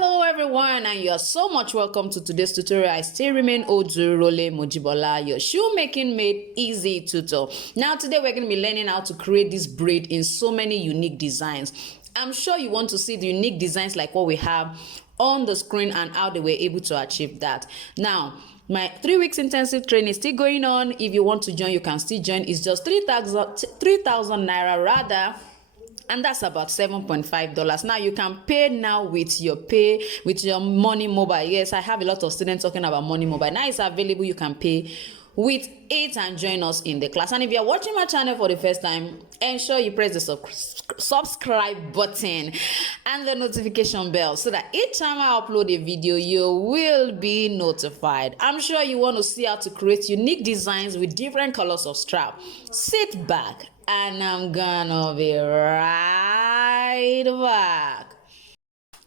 Hello everyone, and you are so much welcome to today's tutorial. I still remain Ojurole Mojibola, your shoemaking made easy tutor. Now today we're going to be learning how to create this braid in so many unique designs. I'm sure you want to see the unique designs like what we have on the screen and how they were able to achieve that. Now my 3 weeks intensive training is still going on. If you want to join, you can still join. It's just 3,000 naira rather, and that's about $7.5. Now you can pay now with your money mobile. Yes, I have a lot of students talking about money mobile. Now it's available. You can pay with it and join us in the class. And if you're watching my channel for the first time, ensure you press the subscribe button and the notification bell so that each time I upload a video you will be notified. I'm sure you want to see how to create unique designs with different colors of strap. Sit back and I'm gonna be right back.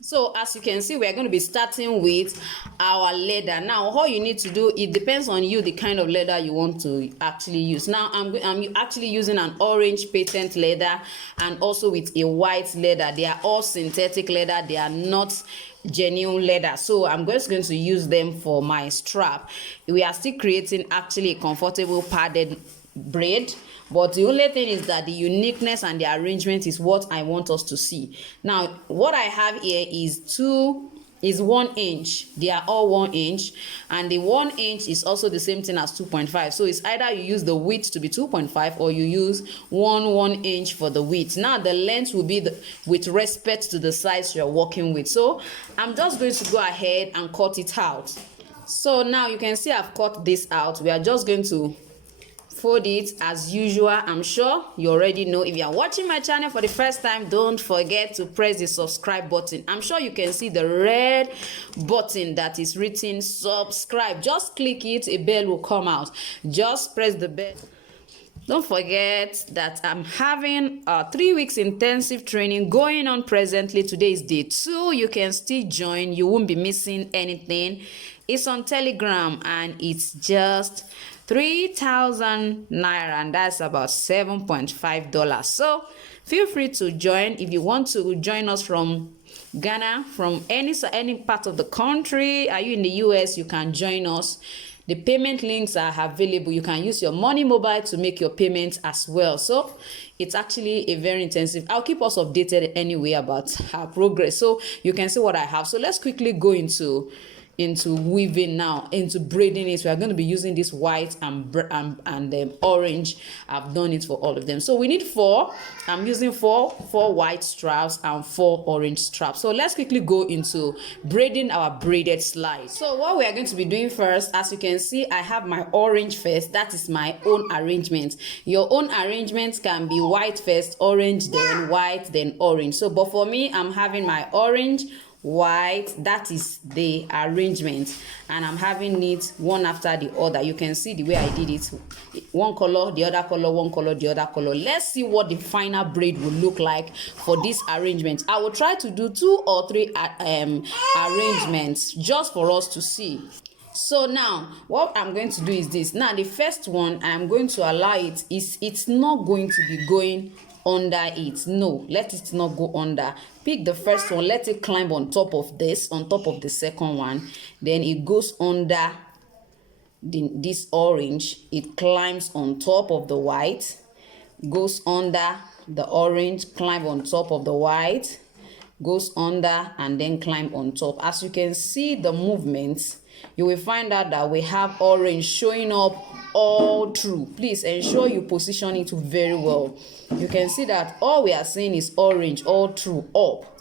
So as you can see, we're going to be starting with our leather. Now all you need to do, it depends on you the kind of leather you want to actually use. Now I'm actually using an orange patent leather and also with a white leather. They are all synthetic leather, they are not genuine leather, so I'm just going to use them for my strap. We are still creating actually a comfortable padded braid, but the only thing is that the uniqueness and the arrangement is what I want us to see. Now what I have here is 1 inch. They are all 1 inch, and the 1 inch is also the same thing as 2.5. So it's either you use the width to be 2.5 or you use 1 inch for the width. Now the length will be with respect to the size you're working with. So I'm just going to go ahead and cut it out. So now you can see I've cut this out. We are just going to fold it as usual. I'm sure you already know. If you are watching my channel for the first time, don't forget to press the subscribe button. I'm sure you can see the red button that is written subscribe. Just click it, a bell will come out. Just press the bell. Don't forget that I'm having a 3 weeks intensive training going on presently. Today is day 2. You can still join. You won't be missing anything. It's on Telegram and it's just 3,000 naira, and that's about $7.5. So feel free to join. If you want to join us from Ghana, from any part of the country, are you in the US, you can join us. The payment links are available. You can use your money mobile to make your payments as well. So it's actually a very intensive. I'll keep us updated anyway about our progress, so you can see what I have. So let's quickly go into weaving now, into braiding it. We are going to be using this white and orange. I've done it for all of them. So we need 4. I'm using four white straps and 4 orange straps. So let's quickly go into braiding our braided slide. So what we are going to be doing first, as you can see, I have my orange first. That is my own arrangement. Your own arrangement can be white first, orange, then white, then orange. So but for me, I'm having my orange, white, that is the arrangement, and I'm having it one after the other. You can see the way I did it, one color, the other color, one color, the other color. Let's see what the final braid will look like for this arrangement. I will try to do 2 or 3 arrangements just for us to see. So now what I'm going to do is this. Now the first one, I'm going to allow it's not going to be going under it. No, let it not go under. Pick the first one, let it climb on top of this, on top of the second one, then it goes under this orange, it climbs on top of the white, goes under the orange, climb on top of the white, goes under, and then climb on top. As you can see the movements, you will find out that we have orange showing up all through. Please ensure you position it very well. You can see that all we are seeing is orange all through up.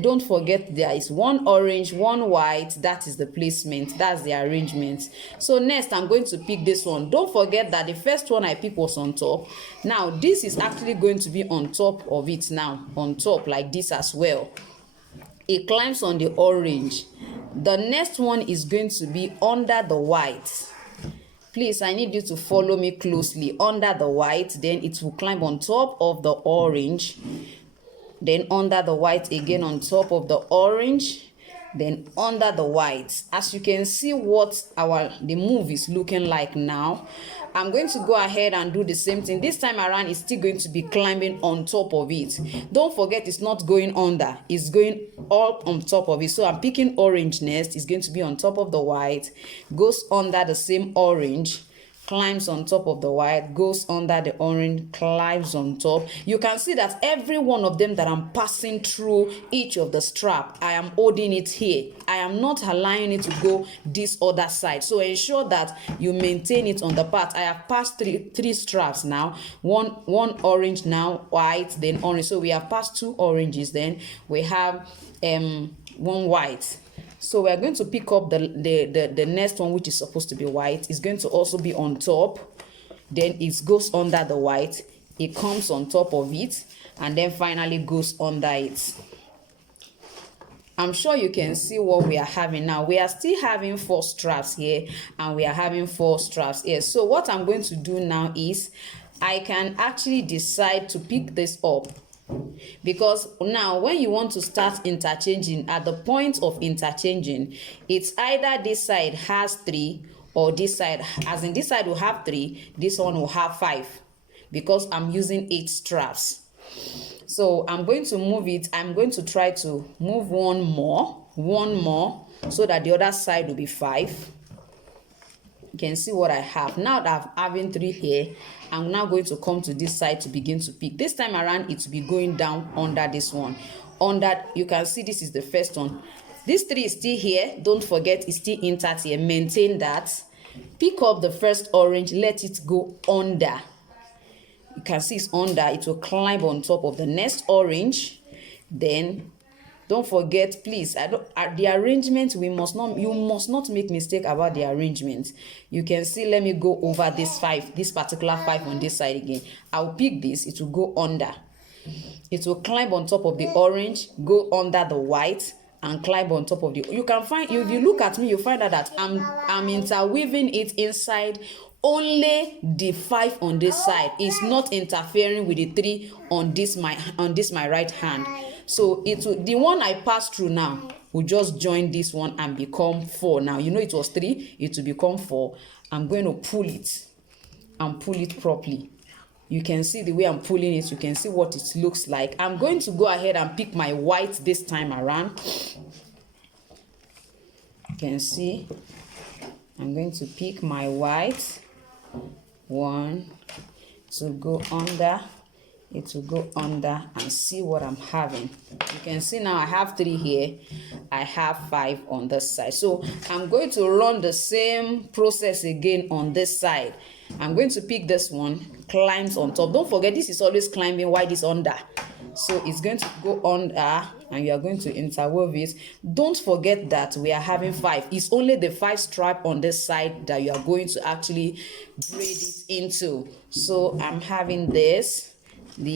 Don't forget there is 1 orange, 1 white. That is the placement, that's the arrangement. So next I'm going to pick this one. Don't forget that the first one I picked was on top. Now this is actually going to be on top of it, now on top like this as well. It climbs on the orange. The next one is going to be under the white. Please, I need you to follow me closely. Under the white, then it will climb on top of the orange, then under the white again on top of the orange, then under the white. As you can see what the move is looking like now, I'm going to go ahead and do the same thing. This time around, it's still going to be climbing on top of it. Don't forget, it's not going under, it's going up on top of it. So I'm picking orange next. It's going to be on top of the white, goes under the same orange, climbs on top of the white, goes under the orange, climbs on top. You can see that every one of them that I'm passing through each of the strap, I am holding it here. I am not allowing it to go this other side. So ensure that you maintain it on the part. I have passed three straps now. One orange now, white, then orange. So we have passed 2 oranges, then we have 1 white. So we are going to pick up the next one, which is supposed to be white. It's going to also be on top. Then it goes under the white. It comes on top of it. And then finally goes under it. I'm sure you can see what we are having now. We are still having 4 straps here. And we are having 4 straps here. So what I'm going to do now is I can actually decide to pick this up. Because now when you want to start interchanging, at the point of interchanging, it's either this side has 3 or this side, as in this side will have 3, this one will have 5, because I'm using 8 straps. So I'm going to move it. I'm going to try to move one more so that the other side will be 5. You can see what I have. Now that I'm having 3 here, I'm now going to come to this side to begin to pick. This time around, it will be going down under this one. Under, you can see this is the first one. This 3 is still here. Don't forget, it's still intact here. Maintain that. Pick up the first orange. Let it go under. You can see it's under. It will climb on top of the next orange. Then don't forget, please, the arrangement, you must not make mistake about the arrangement. You can see, let me go over this particular 5 on this side again. I'll pick this, it will go under. It will climb on top of the orange, go under the white, and climb on top of the, you can find, if you look at me, you find out that I'm interweaving it inside. Only the 5 on this side is not interfering with the 3 on this my right hand. So the one I passed through now will just join this one and become 4. Now you know it was 3, it will become 4. I'm going to pull it and pull it properly. You can see the way I'm pulling it. You can see what it looks like. I'm going to go ahead and pick my white this time around. You can see I'm going to pick my white. 1 to go under, it will go under, and see what I'm having. You can see now I have 3 here, I have 5 on this side. So I'm going to run the same process again on this side. I'm going to pick this one, climbs on top. Don't forget, this is always climbing while this under. So it's going to go under and you are going to interweave it. Don't forget that we are having 5. It's only the 5 strap on this side that you are going to actually braid it into. So I'm having this, and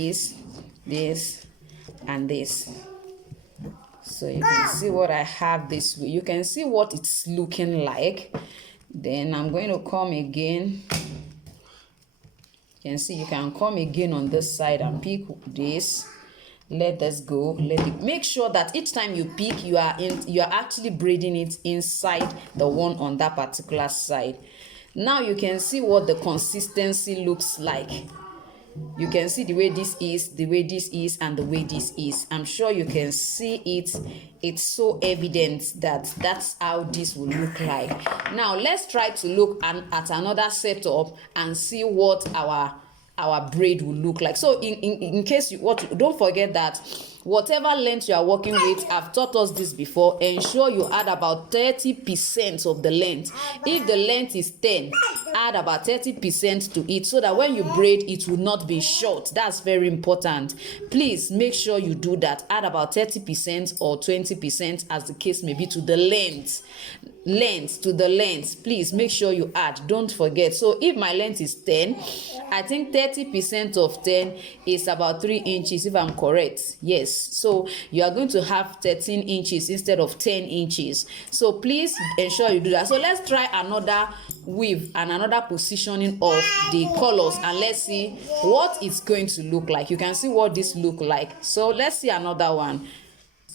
this. So you can see what I have this way. You can see what it's looking like. Then I'm going to come again. You can see you can come again on this side and pick this. Let this go. Make sure that each time you pick, you are actually braiding it inside the one on that particular side. Now you can see what the consistency looks like. You can see the way this is, the way this is, and the way this is. I'm sure you can see it. It's so evident that that's how this will look like. Now let's try to look at another setup and see what our braid will look like. So in case don't forget that whatever length you are working with, I've taught us this before, ensure you add about 30% of the length. If the length is 10, add about 30% to it so that when you braid, it will not be short. That's very important. Please make sure you do that. Add about 30% or 20%, as the case may be, to the length. Please make sure you add. Don't forget. So if my length is 10, I think 30% of 10 is about 3 inches, if I'm correct. Yes. So you are going to have 13 inches instead of 10 inches. So please ensure you do that. So let's try another weave and another positioning of the colors, and let's see what it's going to look like. You can see what this look like. So let's see another one.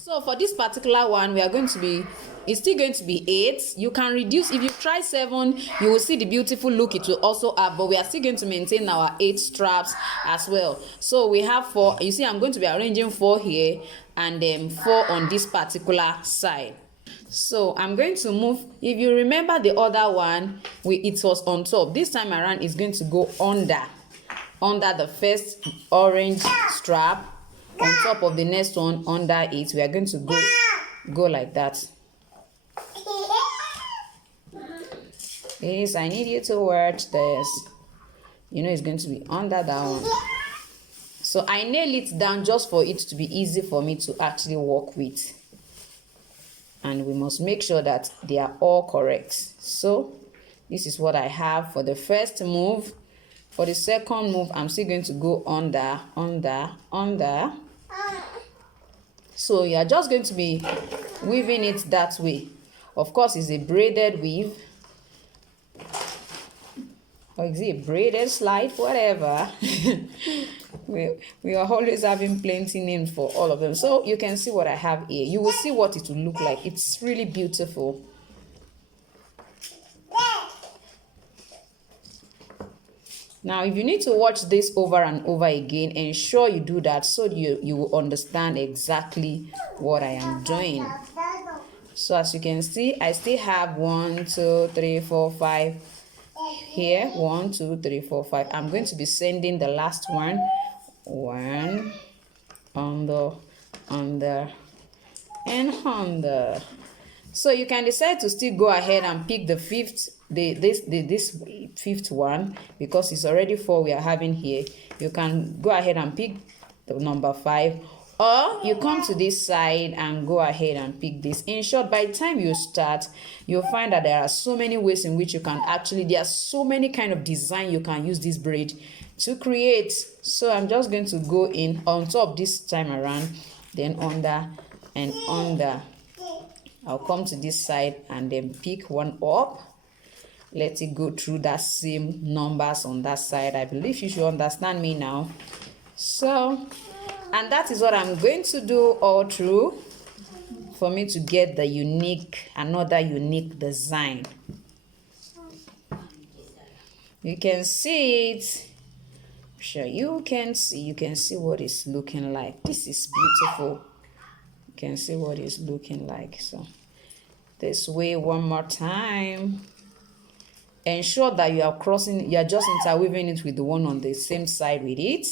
So for this particular one, we are going to be, it's still going to be 8. You can reduce. If you try 7, you will see the beautiful look it will also have, but we are still going to maintain our 8 straps as well. So we have 4. You see, I'm going to be arranging 4 here and then 4 on this particular side. So I'm going to move. If you remember the other one, it was on top. This time around, it's going to go under the first orange strap, on top of the next one, under it. We are going to go like that. Yes, I need you to watch this. You know, it's going to be under that one. So I nail it down just for it to be easy for me to actually work with. And we must make sure that they are all correct. So this is what I have for the first move. For the second move, I'm still going to go under. So you are just going to be weaving it that way. Of course, it's a braided weave. Or is it a braided slide? Whatever. we are always having plenty names for all of them. So you can see what I have here. You will see what it will look like. It's really beautiful. Now, if you need to watch this over and over again, ensure you do that so you will understand exactly what I am doing. So as you can see, I still have 1, 2, 3, 4, 5 here. 1, 2, 3, 4, 5. I'm going to be sending the last one. 1 under and under. So you can decide to still go ahead and pick the fifth, this fifth one, because it's already 4 we are having here. You can go ahead and pick the number 5, or you come to this side and go ahead and pick this. In short, by the time you start, you'll find that there are so many ways in which you can actually, there are so many kind of design you can use this braid to create. So I'm just going to go in on top this time around, then under and under. I'll come to this side and then pick one up. Let it go through that same numbers on that side. I believe you should understand me now. So, and that is what I'm going to do all through for me to get the another unique design. You can see it. Sure, you can see what it's looking like. This is beautiful. You can see what it's looking like. So this way, one more time. Ensure that you are crossing, you are just interweaving it with the one on the same side with it.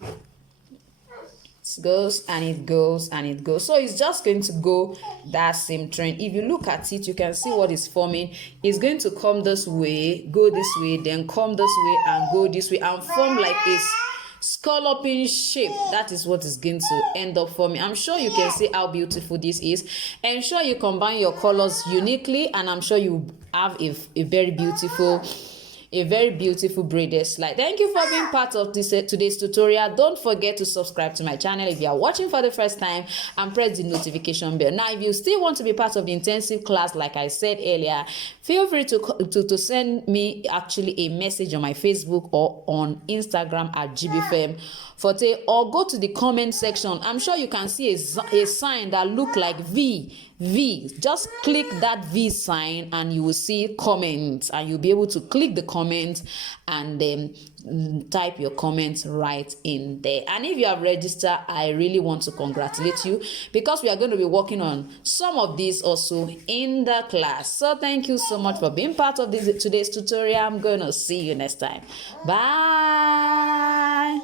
It goes and it goes and it goes. So it's just going to go that same trend. If you look at it, you can see what is forming. It's going to come this way, go this way, then come this way and go this way and form like a scalloping shape. That is what is going to end up forming. I'm sure you can see how beautiful this is. Ensure you combine your colors uniquely, and I'm sure you have a very beautiful braided slide. Thank you for being part of today's tutorial. Don't forget to subscribe to my channel if you are watching for the first time, and press the notification bell. Now, if you still want to be part of the intensive class, like I said earlier, feel free to send me actually a message on my Facebook or on Instagram at Jibbyfem Forte, or go to the comment section. I'm sure you can see a sign that look like V. Just click that V sign and you will see comments, and you'll be able to click the comment and then type your comments right in there. And if you have registered, I really want to congratulate you, because we are going to be working on some of these also in the class. So thank you so much for being part of today's tutorial. I'm going to see you next time. Bye.